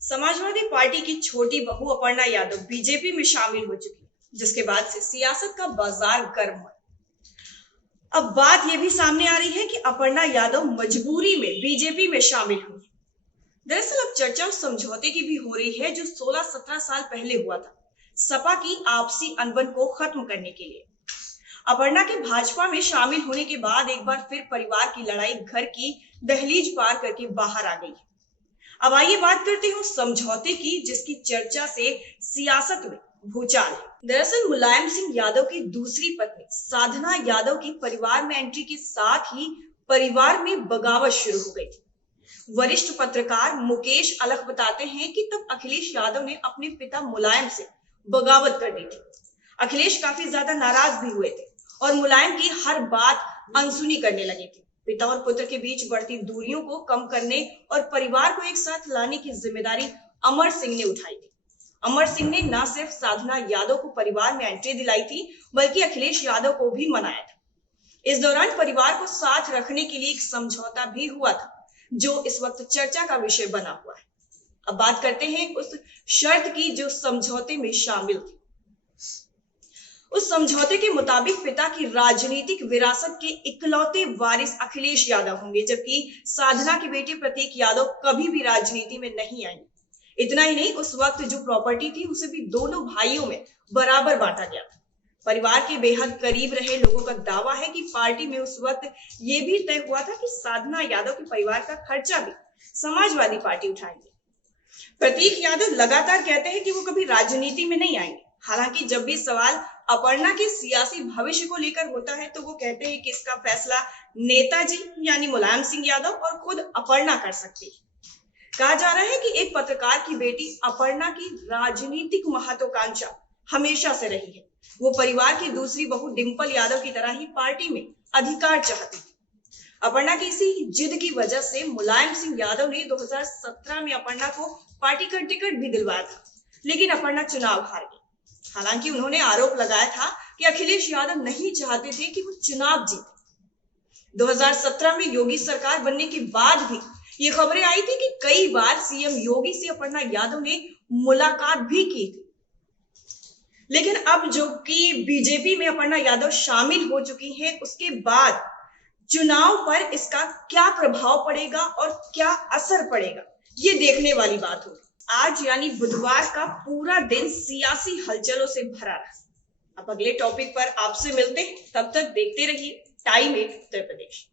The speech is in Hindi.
समाजवादी पार्टी की छोटी बहू अपर्णा यादव बीजेपी में शामिल हो चुकी है, जिसके बाद से सियासत का बाजार गर्म हुआ। अब बात यह भी सामने आ रही है कि अपर्णा यादव मजबूरी में बीजेपी में शामिल हुई। दरअसल अब चर्चा उस समझौते की भी हो रही है जो 16-17 साल पहले हुआ था, सपा की आपसी अनबन को खत्म करने के लिए। अपर्णा के भाजपा में शामिल होने के बाद एक बार फिर परिवार की लड़ाई घर की दहलीज पार करके बाहर आ गई। अब आइए बात करते हैं उस समझौते की जिसकी चर्चा से सियासत में भूचाल है। दरअसल मुलायम सिंह यादव की दूसरी पत्नी साधना यादव की परिवार में एंट्री के साथ ही परिवार में बगावत शुरू हो गई थी। वरिष्ठ पत्रकार मुकेश अलख बताते हैं कि तब अखिलेश यादव ने अपने पिता मुलायम से बगावत कर दी थी। अखिलेश काफी ज्यादा नाराज भी हुए थे और मुलायम की हर बात अनसुनी करने लगे थे। पिता और पुत्र के बीच बढ़ती दूरियों को कम करने और परिवार को एक साथ लाने की जिम्मेदारी अमर सिंह ने उठाई थी। अमर सिंह ने न सिर्फ साधना यादव को परिवार में एंट्री दिलाई थी, बल्कि अखिलेश यादव को भी मनाया था। इस दौरान परिवार को साथ रखने के लिए एक समझौता भी हुआ था, जो इस वक्त चर्चा का विषय बना हुआ है। अब बात करते हैं उस शर्त की जो समझौते में शामिल थी। उस समझौते के मुताबिक पिता की राजनीतिक विरासत के इकलौते वारिस अखिलेश यादव होंगे, जबकि साधना के बेटे प्रतीक यादव कभी भी राजनीति में नहीं आएंगे। इतना ही नहीं, उस वक्त जो प्रॉपर्टी थी उसे भी दोनों भाइयों में बराबर बांटा गया था। परिवार के बेहद करीब रहे लोगों का दावा है कि पार्टी में उस वक्त ये भी तय हुआ था कि साधना यादव के परिवार का खर्चा भी समाजवादी पार्टी उठाएंगे। प्रतीक यादव लगातार कहते हैं कि वो कभी राजनीति में नहीं आएंगे। हालांकि जब भी सवाल अपर्णा के सियासी भविष्य को लेकर होता है तो वो कहते हैं कि इसका फैसला नेताजी यानी मुलायम सिंह यादव और खुद अपर्णा कर सकती है। कहा जा रहा है कि एक पत्रकार की बेटी अपर्णा की राजनीतिक महत्वाकांक्षा हमेशा से रही है। वो परिवार की दूसरी बहू डिंपल यादव की तरह ही पार्टी में अधिकार चाहती थी। अपर्णा की इसी जिद की वजह से मुलायम सिंह यादव ने 2017 में अपर्णा को पार्टी का टिकट भी दिलवाया था, लेकिन अपर्णा चुनाव हार गई। हालांकि उन्होंने आरोप लगाया था कि अखिलेश यादव नहीं चाहते थे कि वो चुनाव जीते। 2017 में योगी सरकार बनने के बाद भी ये खबरें आई थी कि कई बार सीएम योगी से अपर्णा यादव ने मुलाकात भी की थी। लेकिन अब जो कि बीजेपी में अपर्णा यादव शामिल हो चुकी हैं, उसके बाद चुनाव पर इसका क्या प्रभाव पड़ेगा और क्या असर पड़ेगा, ये देखने वाली बात होगी। आज यानी बुधवार का पूरा दिन सियासी हलचलों से भरा रहा। अब अगले टॉपिक पर आपसे मिलते हैं, तब तक देखते रहिए टाइम 8 उत्तर प्रदेश।